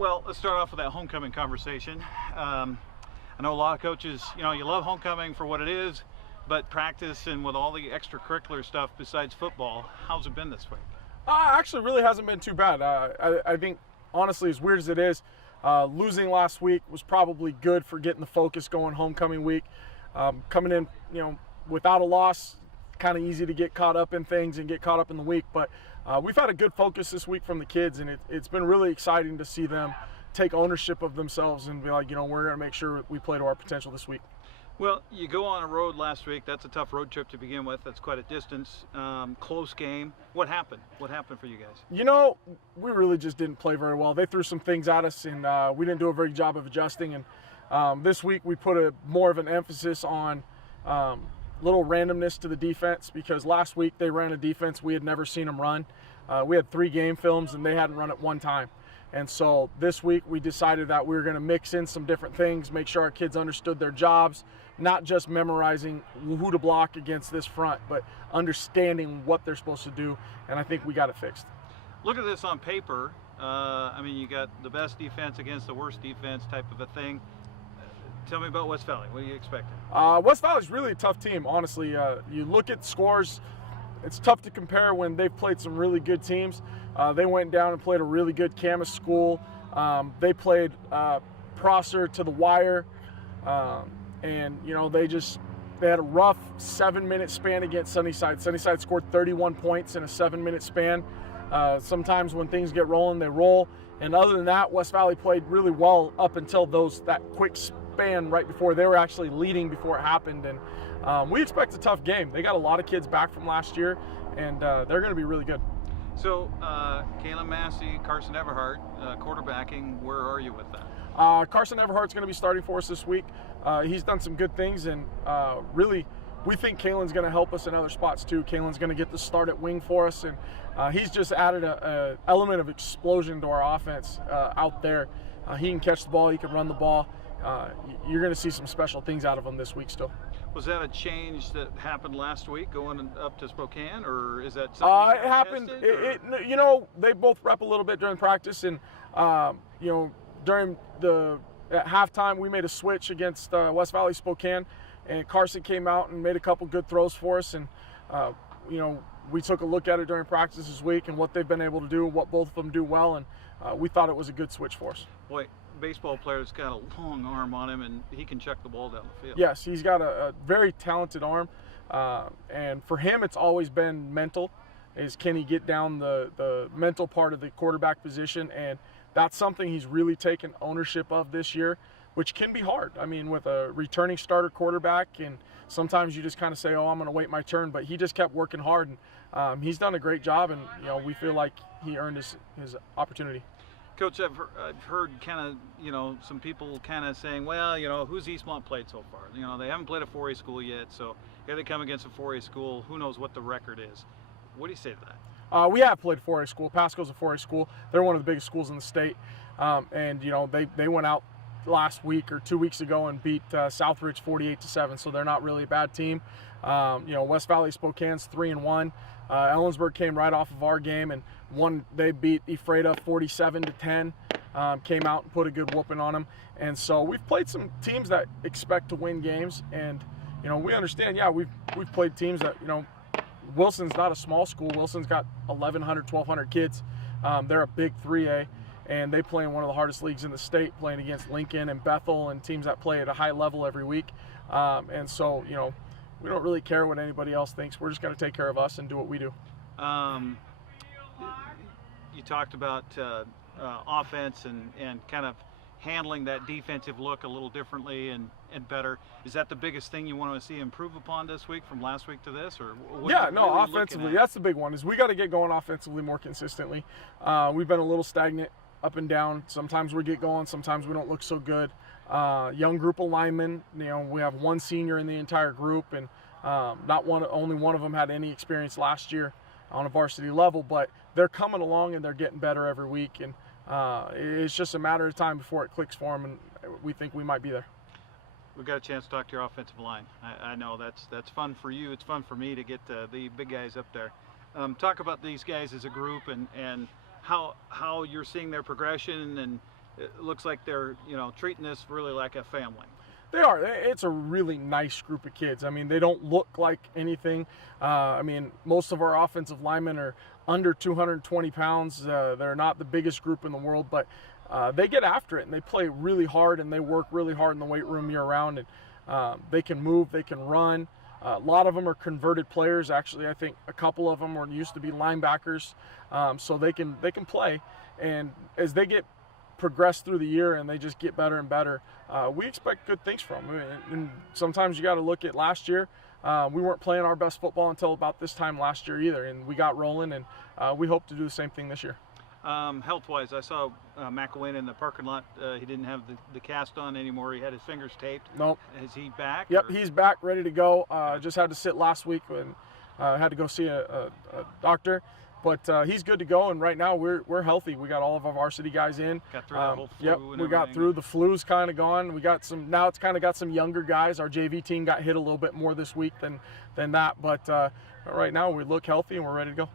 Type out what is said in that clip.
Well, let's start off with that homecoming conversation. I know a lot of coaches, you love homecoming for what it is, but practice and with all the extracurricular stuff besides football, how's it been this week? Actually, really hasn't been too bad. I think, honestly, as weird as it is, losing last week was probably good for getting the focus going homecoming week. Coming in, without a loss, kind of easy to get caught up in things and get caught up in the week. But we've had a good focus this week from the kids, and it's been really exciting to see them take ownership of themselves and be like, we're going to make sure we play to our potential this week. Well, you go on a road last week. That's a tough road trip to begin with. That's quite a distance. Close game. What happened? What happened for you guys? We really just didn't play very well. They threw some things at us, and we didn't do a very good job of adjusting. And this week we put more of an emphasis on little randomness to the defense, because last week they ran a defense we had never seen them run. We had 3 game films, and they hadn't run it one time. And so this week we decided that we were going to mix in some different things, make sure our kids understood their jobs, not just memorizing who to block against this front, but understanding what they're supposed to do, and I think we got it fixed. Look at this on paper. You got the best defense against the worst defense type of a thing. Tell me about West Valley. What are you expecting? West Valley's really a tough team, honestly. You look at scores, it's tough to compare when they've played some really good teams. They went down and played a really good Camas school. They played Prosser to the wire. And they had a rough 7-minute span against Sunnyside. Sunnyside scored 31 points in a 7-minute span. Sometimes when things get rolling, they roll. And other than that, West Valley played really well up until that quick span right before they were actually leading before it happened. And we expect a tough game. They got a lot of kids back from last year, and they're going to be really good. So, Kalen Massey, Carson Everhart, quarterbacking, where are you with that? Carson Everhart's going to be starting for us this week. He's done some good things, and really, we think Kalen's going to help us in other spots too. Kalen's going to get the start at wing for us, and he's just added an element of explosion to our offense out there. He can catch the ball, he can run the ball. You're going to see some special things out of him this week still. Was that a change that happened last week going up to Spokane, or is that something it happened? They both rep a little bit during practice, and during at halftime we made a switch against West Valley Spokane, and Carson came out and made a couple good throws for us, and we took a look at it during practice this week and what they've been able to do, what both of them do well, and we thought it was a good switch for us. Boy, baseball player's got a long arm on him, and he can chuck the ball down the field. Yes, he's got a very talented arm, and for him it's always been mental, is can he get down the mental part of the quarterback position, and that's something he's really taken ownership of this year, which can be hard. With a returning starter quarterback, and sometimes you just kind of say, I'm going to wait my turn, but he just kept working hard, and he's done a great job, and we feel like he earned his opportunity. Coach, I've heard kind of, some people kind of saying, well, who's Eastmont played so far? They haven't played a 4A school yet, so here they come against a 4A school. Who knows what the record is? What do you say to that? We have played 4A school. Pasco's a 4A school. They're one of the biggest schools in the state. And they went out last week or 2 weeks ago and beat Southridge 48-7, so they're not really a bad team. West Valley Spokane's 3-1. Ellensburg came right off of our game and they beat Ephrata 47-10. Came out and put a good whooping on them. And so we've played some teams that expect to win games, and we understand. Yeah, we've played teams that Wilson's not a small school. Wilson's got 1,100, 1,200 kids. They're a big 3A, and they play in one of the hardest leagues in the state, playing against Lincoln and Bethel and teams that play at a high level every week. And so we don't really care what anybody else thinks. We're just going to take care of us and do what we do. You talked about offense and kind of handling that defensive look a little differently and better. Is that the biggest thing you want to see improve upon this week from last week to this? Or offensively, that's the big one. Is we got to get going offensively more consistently. We've been a little stagnant up and down. Sometimes we get going, sometimes we don't look so good. Young group of linemen. We have one senior in the entire group, and only one of them had any experience last year on a varsity level, but they're coming along and they're getting better every week, and it's just a matter of time before it clicks for them, and we think we might be there. We've got a chance to talk to your offensive line. I know that's fun for you. It's fun for me to get the big guys up there. Talk about these guys as a group and how you're seeing their progression, and it looks like they're, you know, treating this really like a family. They are. It's a really nice group of kids. I mean, they don't look like anything. I mean, most of our offensive linemen are under 220 pounds. They're not the biggest group in the world, but they get after it, and they play really hard, and they work really hard in the weight room year round. And they can move, they can run. A lot of them are converted players. Actually, I think a couple of them used to be linebackers, so they can play. And as they progress through the year and they just get better and better, we expect good things from them. And sometimes you got to look at last year. We weren't playing our best football until about this time last year either, and we got rolling, and we hope to do the same thing this year. Health-wise, I saw McElwain in the parking lot. He didn't have the cast on anymore. He had his fingers taped. Nope. Is he back? Yep, or? he's back, ready to go. Just had to sit last week and had to go see a doctor. But he's good to go, and right now we're healthy. We got all of our varsity guys in. Got through that whole flu Yep, and we got everything. through. The flu's kind of gone. We got some, now it's kind of got some younger guys. Our JV team got hit a little bit more this week than that. But right now we look healthy and we're ready to go.